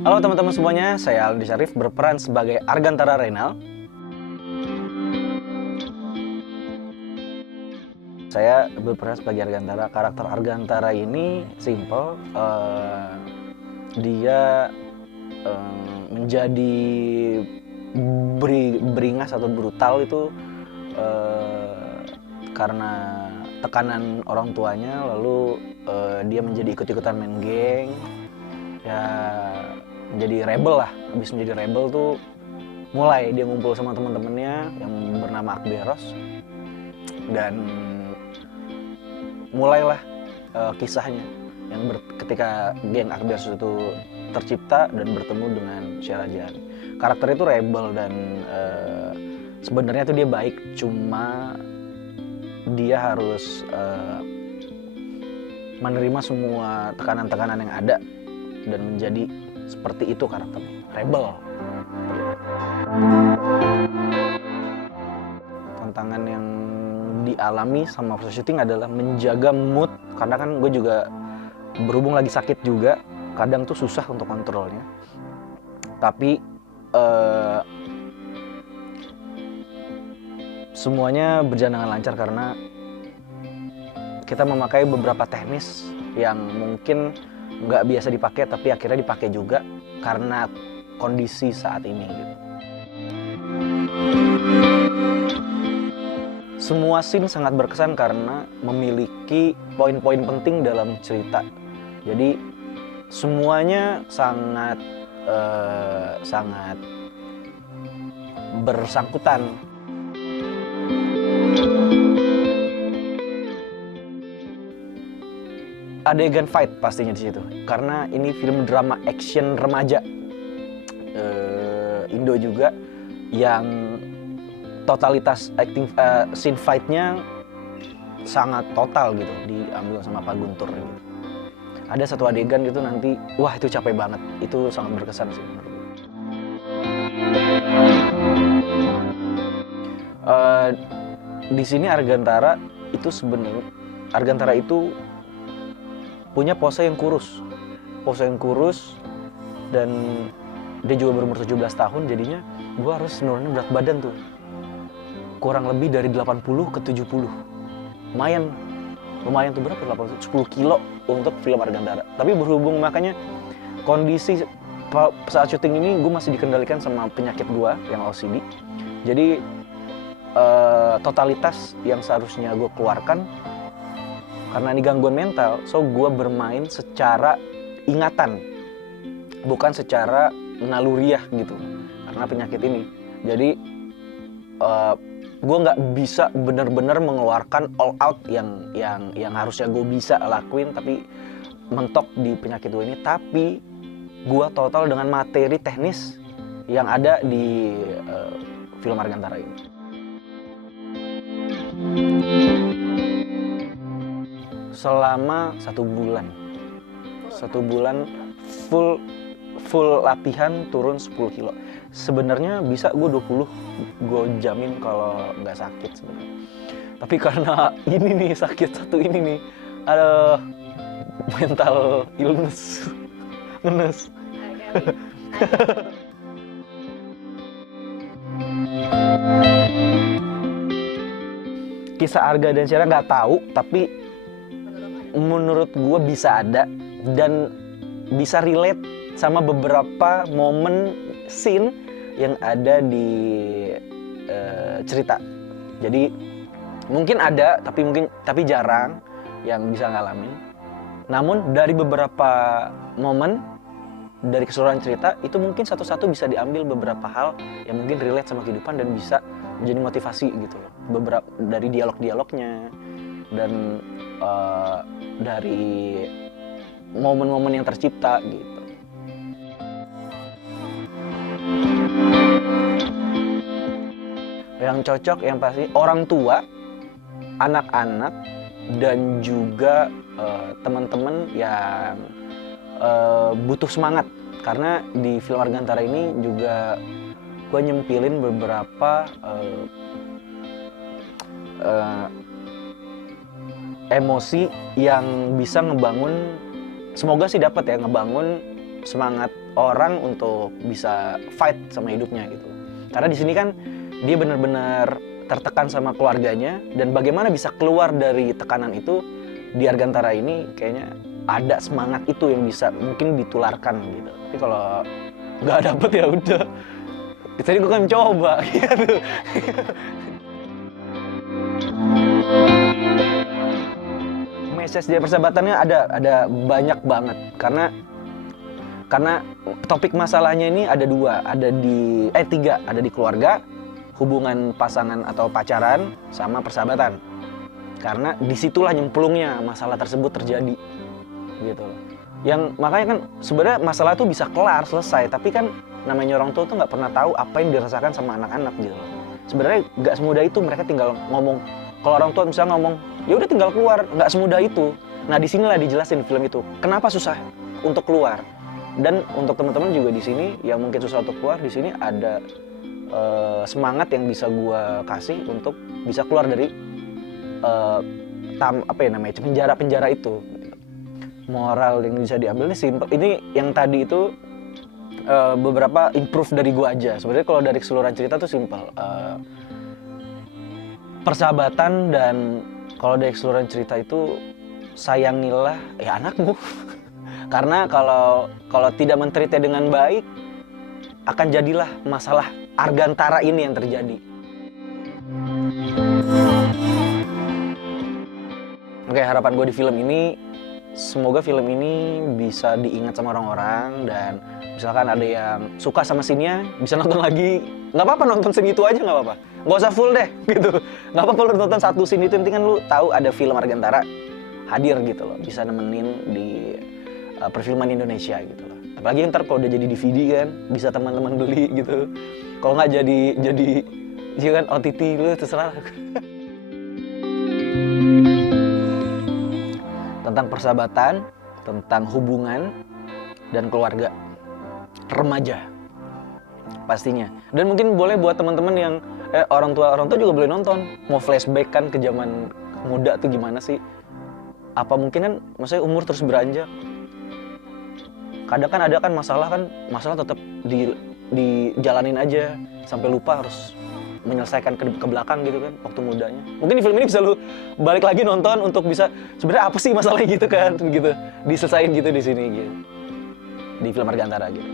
Halo teman-teman semuanya, saya Aldi Syarif berperan sebagai Argantara Reynal. Saya berperan sebagai Argantara. Karakter Argantara ini simple. Dia menjadi beringas atau brutal itu karena tekanan orang tuanya. Lalu dia menjadi ikut-ikutan main geng. Ya, menjadi rebel lah. Habis menjadi rebel tuh mulai dia ngumpul sama teman-temannya yang bernama Akberos, dan mulailah kisahnya yang ketika geng Akberos itu tercipta dan bertemu dengan Shahrazad. Karakter itu rebel dan sebenarnya tuh dia baik, cuma dia harus menerima semua tekanan-tekanan yang ada dan menjadi seperti itu karakternya, rebel. Tantangan yang dialami sama proses syuting adalah menjaga mood, karena kan gue juga berhubung lagi sakit juga, kadang tuh susah untuk kontrolnya. Tapi semuanya berjalan dengan lancar karena kita memakai beberapa teknis yang mungkin nggak biasa dipakai, tapi akhirnya dipakai juga karena kondisi saat ini gitu. Semua scene sangat berkesan karena memiliki poin-poin penting dalam cerita. Jadi semuanya sangat bersangkutan. Adegan fight pastinya di situ, karena ini film drama action remaja Indo juga, yang totalitas acting scene fight-nya sangat total gitu, diambil sama Pak Guntur gitu. Ada satu adegan gitu nanti, wah itu capek banget, itu sangat berkesan sih menurut gue. Di sini Argantara itu punya pose yang kurus, dan dia juga berumur 17 tahun, jadinya gue harus nurunin berat badan tuh kurang lebih dari 80 ke 70. Lumayan tuh, berapa? 10 kilo untuk film Argantara. Tapi berhubung makanya kondisi saat syuting ini gue masih dikendalikan sama penyakit gue yang OCD. Jadi totalitas yang seharusnya gue keluarkan karena ini gangguan mental, so gue bermain secara ingatan, bukan secara naluriah gitu, karena penyakit ini. Jadi gue nggak bisa benar-benar mengeluarkan all out yang harusnya gue bisa lakuin, tapi mentok di penyakit gue ini. Tapi gue total dengan materi teknis yang ada di film Argantara ini. Selama 1 bulan full latihan, turun 10 kilo. Sebenarnya bisa gue 20, gue jamin kalau nggak sakit sebenarnya. Tapi karena ini nih, sakit satu ini nih, ada mental illness, ngenes. Kisah Arga dan Syara nggak tahu, tapi menurut gue bisa ada dan bisa relate sama beberapa momen scene yang ada di cerita. Jadi mungkin ada, tapi jarang yang bisa ngalamin. Namun dari beberapa momen dari keseluruhan cerita itu mungkin satu-satu bisa diambil beberapa hal yang mungkin relate sama kehidupan dan bisa menjadi motivasi gitu loh. Beberapa dari dialog-dialognya dan dari momen-momen yang tercipta gitu. Yang cocok yang pasti orang tua, anak-anak, dan juga teman-teman yang butuh semangat. Karena di film Argantara ini juga gue nyempilin beberapa emosi yang bisa ngebangun, semoga sih dapat ya, ngebangun semangat orang untuk bisa fight sama hidupnya gitu. Karena di sini kan dia benar-benar tertekan sama keluarganya, dan bagaimana bisa keluar dari tekanan itu di Argantara ini kayaknya ada semangat itu yang bisa mungkin ditularkan gitu. Tapi kalau nggak dapet ya udah. Tadi gue kan coba gitu. Message dari persahabatannya ada banyak banget karena topik masalahnya ini ada tiga, ada di keluarga, hubungan pasangan atau pacaran, sama persahabatan. Karena disitulah nyemplungnya masalah tersebut terjadi, gitu loh. Yang makanya kan sebenarnya masalah tuh bisa kelar selesai, tapi kan namanya orang tua tuh nggak pernah tahu apa yang dirasakan sama anak-anak gitu loh. Sebenarnya nggak semudah itu, mereka tinggal ngomong. Kalau orang tua misalnya ngomong, ya udah tinggal keluar, nggak semudah itu. Nah disinilah dijelasin di film itu, kenapa susah untuk keluar. Dan untuk teman-teman juga di sini yang mungkin susah untuk keluar, di sini ada semangat yang bisa gua kasih untuk bisa keluar dari penjara itu. Moral yang bisa diambil ini simple. Ini yang tadi itu beberapa improve dari gua aja. Sebenarnya kalau dari keseluruhan cerita tuh simple. Persahabatan, dan kalau dari keseluruhan cerita itu sayangilah ya anakmu. Karena kalau tidak mentreatnya dengan baik, akan jadilah masalah Argantara ini yang terjadi. Oke, harapan gue di film ini, semoga film ini bisa diingat sama orang-orang, dan misalkan ada yang suka sama scene-nya, bisa nonton lagi. Nggak apa-apa nonton scene itu aja, nggak apa-apa. Nggak usah full deh, gitu. Nggak apa-apa lu nonton satu scene itu, yang penting kan lu tahu ada film Argantara hadir gitu loh, bisa nemenin di perfilman Indonesia gitu loh. Apalagi ntar kalau udah jadi DVD kan, bisa teman-teman beli gitu. Kalau nggak jadi kan OTT lu terserah. Tentang persahabatan, tentang hubungan dan keluarga remaja pastinya. Dan mungkin boleh buat teman-teman yang orang tua juga boleh nonton. Mau flashback kan ke zaman muda tuh gimana sih? Apa mungkin kan maksudnya umur terus beranjak. Kadang kan ada kan masalah tetap dijalanin aja sampai lupa harus menyelesaikan ke belakang gitu kan waktu mudanya. Mungkin di film ini bisa lu balik lagi nonton untuk bisa sebenarnya apa sih masalahnya gitu kan, gitu diselesain gitu di sini gitu, di film Argantara gitu.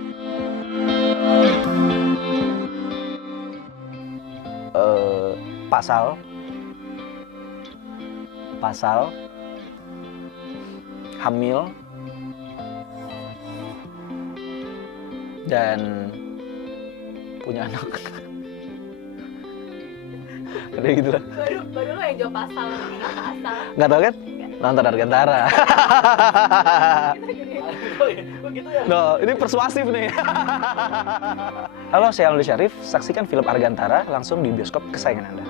Pasal hamil dan punya anak. Kayak gitu lah. Baru lo yang jawab pasal. Nggak tahu kan? Nonton Argantara. Begitu ya? No, ini persuasif nih. Halo, saya Aldo Syarif. Saksikan film Argantara langsung di bioskop kesayangan Anda.